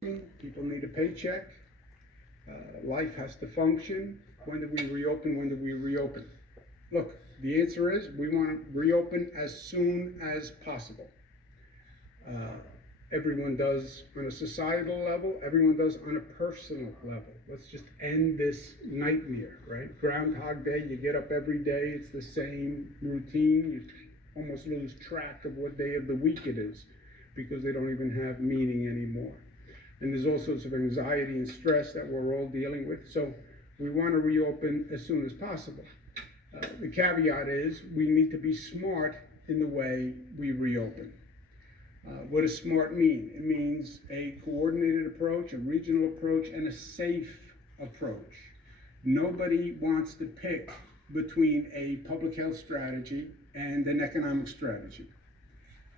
People need a paycheck. Life has to function. When do we reopen? When do we reopen? Look, the answer is we want to reopen as soon as possible. Uh, Everyone does on a societal level, everyone does on a personal level. Let's just end this nightmare, right? Groundhog Day, you get up every day, it's the same routine. You almost lose track of what day of the week it is because they don't even have meaning anymore. And there's all sorts of anxiety and stress that we're all dealing with. So we want to reopen as soon as possible. The caveat is we need to be smart in the way we reopen. What does SMART mean? It means a coordinated approach, a regional approach, and a safe approach. Nobody wants to pick between a public health strategy and an economic strategy.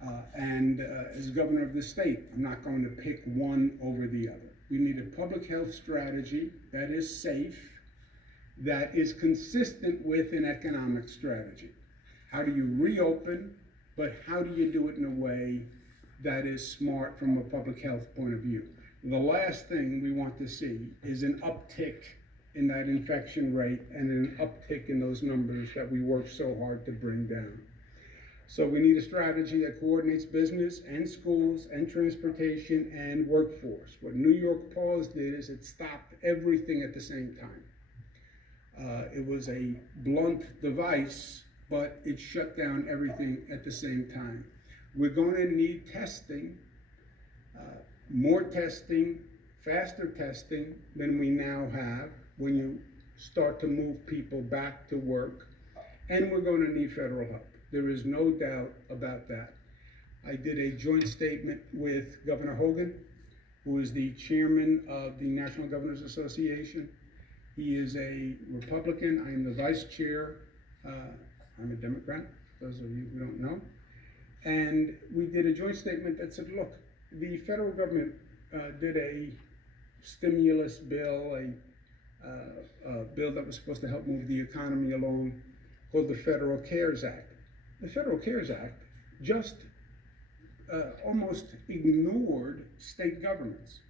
As governor of the state, I'm not going to pick one over the other. We need a public health strategy that is safe, that is consistent with an economic strategy. How do you reopen, but how do you do it in a way that is smart from a public health point of view? The last thing we want to see is an uptick in that infection rate and an uptick in those numbers that we work so hard to bring down. So we need a strategy that coordinates business and schools and transportation and workforce. What New York Pause did is it stopped everything at the same time. It was a blunt device, but it shut down everything at the same time. We're going to need testing, more testing, faster testing than we now have when you start to move people back to work. And we're going to need federal help. There is no doubt about that. I did a joint statement with Governor Hogan, who is the chairman of the National Governors Association. He is a Republican. I am the vice chair. I'm a Democrat, those of you who don't know. And we did a joint statement that said, look, the federal government did a stimulus bill, a bill that was supposed to help move the economy along, called the Federal CARES Act. The Federal CARES Act just almost ignored state governments.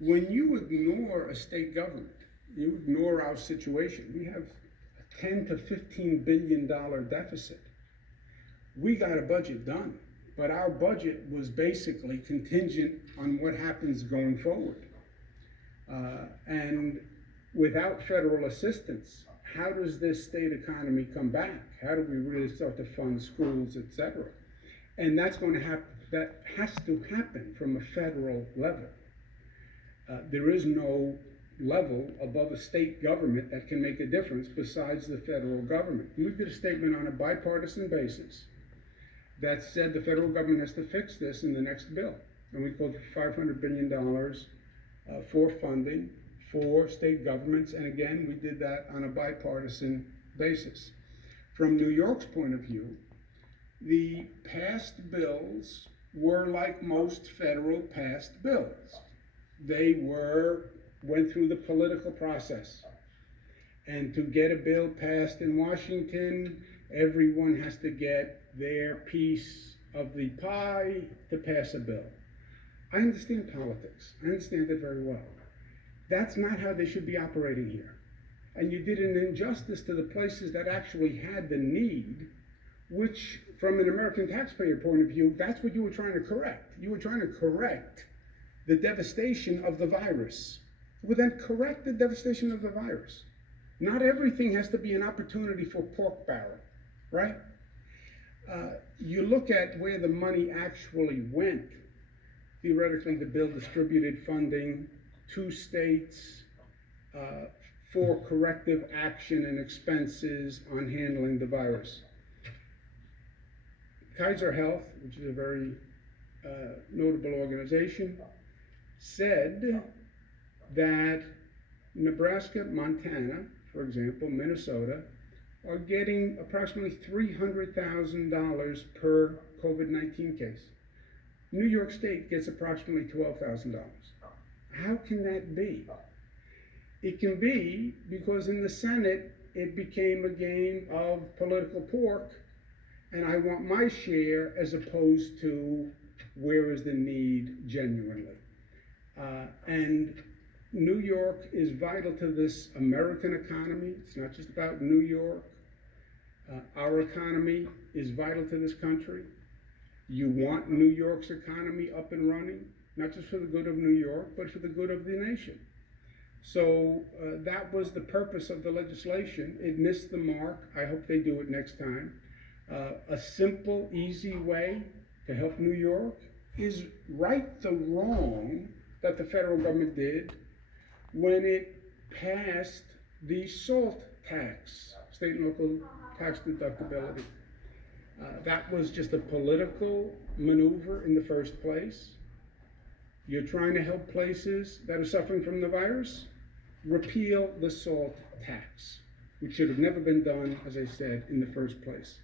When you ignore a state government, you ignore our situation. We have a $10 to $15 billion deficit. We got a budget done, but our budget was basically contingent on what happens going forward. And without federal assistance, how does this state economy come back? How do we really start to fund schools, et cetera? And that's going to happen. That has to happen from a federal level. There is no level above a state government that can make a difference besides the federal government. We did a statement on a bipartisan basis that said the federal government has to fix this in the next bill. And we called for $500 billion for funding for state governments. And again, we did that on a bipartisan basis. From New York's point of view, the past bills were like most federal past bills. They went through the political process. And to get a bill passed in Washington, everyone has to get their piece of the pie to pass a bill. I understand politics. I understand it very well. That's not how they should be operating here. And you did an injustice to the places that actually had the need, which from an American taxpayer point of view, that's what you were trying to correct. You were trying to correct the devastation of the virus. Well, then correct the devastation of the virus. Not everything has to be an opportunity for pork barrel, right? You look at where the money actually went. Theoretically, the bill distributed funding to states for corrective action and expenses on handling the virus. Kaiser Health, which is a very notable organization, said that Nebraska, Montana, for example, Minnesota, are getting approximately $300,000 per COVID-19 case. New York State gets approximately $12,000. How can that be? It can be because in the Senate, it became a game of political pork, and I want my share as opposed to where is the need genuinely. And New York is vital to this American economy. It's not just about New York. Our economy is vital to this country. You want New York's economy up and running, not just for the good of New York, but for the good of the nation. So that was the purpose of the legislation. It missed the mark. I hope they do it next time. A simple, easy way to help New York is right the wrong that the federal government did when it passed the SALT tax, state and local tax deductibility. That was just a political maneuver in the first place. You're trying to help places that are suffering from the virus? Repeal the SALT tax, which should have never been done, as I said, in the first place.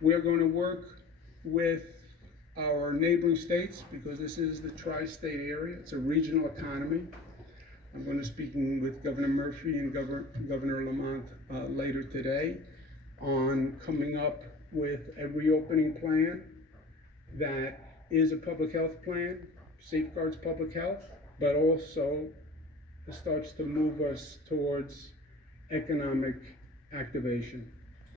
We're going to work with our neighboring states because this is the tri-state area. It's a regional economy. I'm going to be speaking with Governor Murphy and Governor Lamont later today on coming up with a reopening plan that is a public health plan, safeguards public health, but also starts to move us towards economic activation.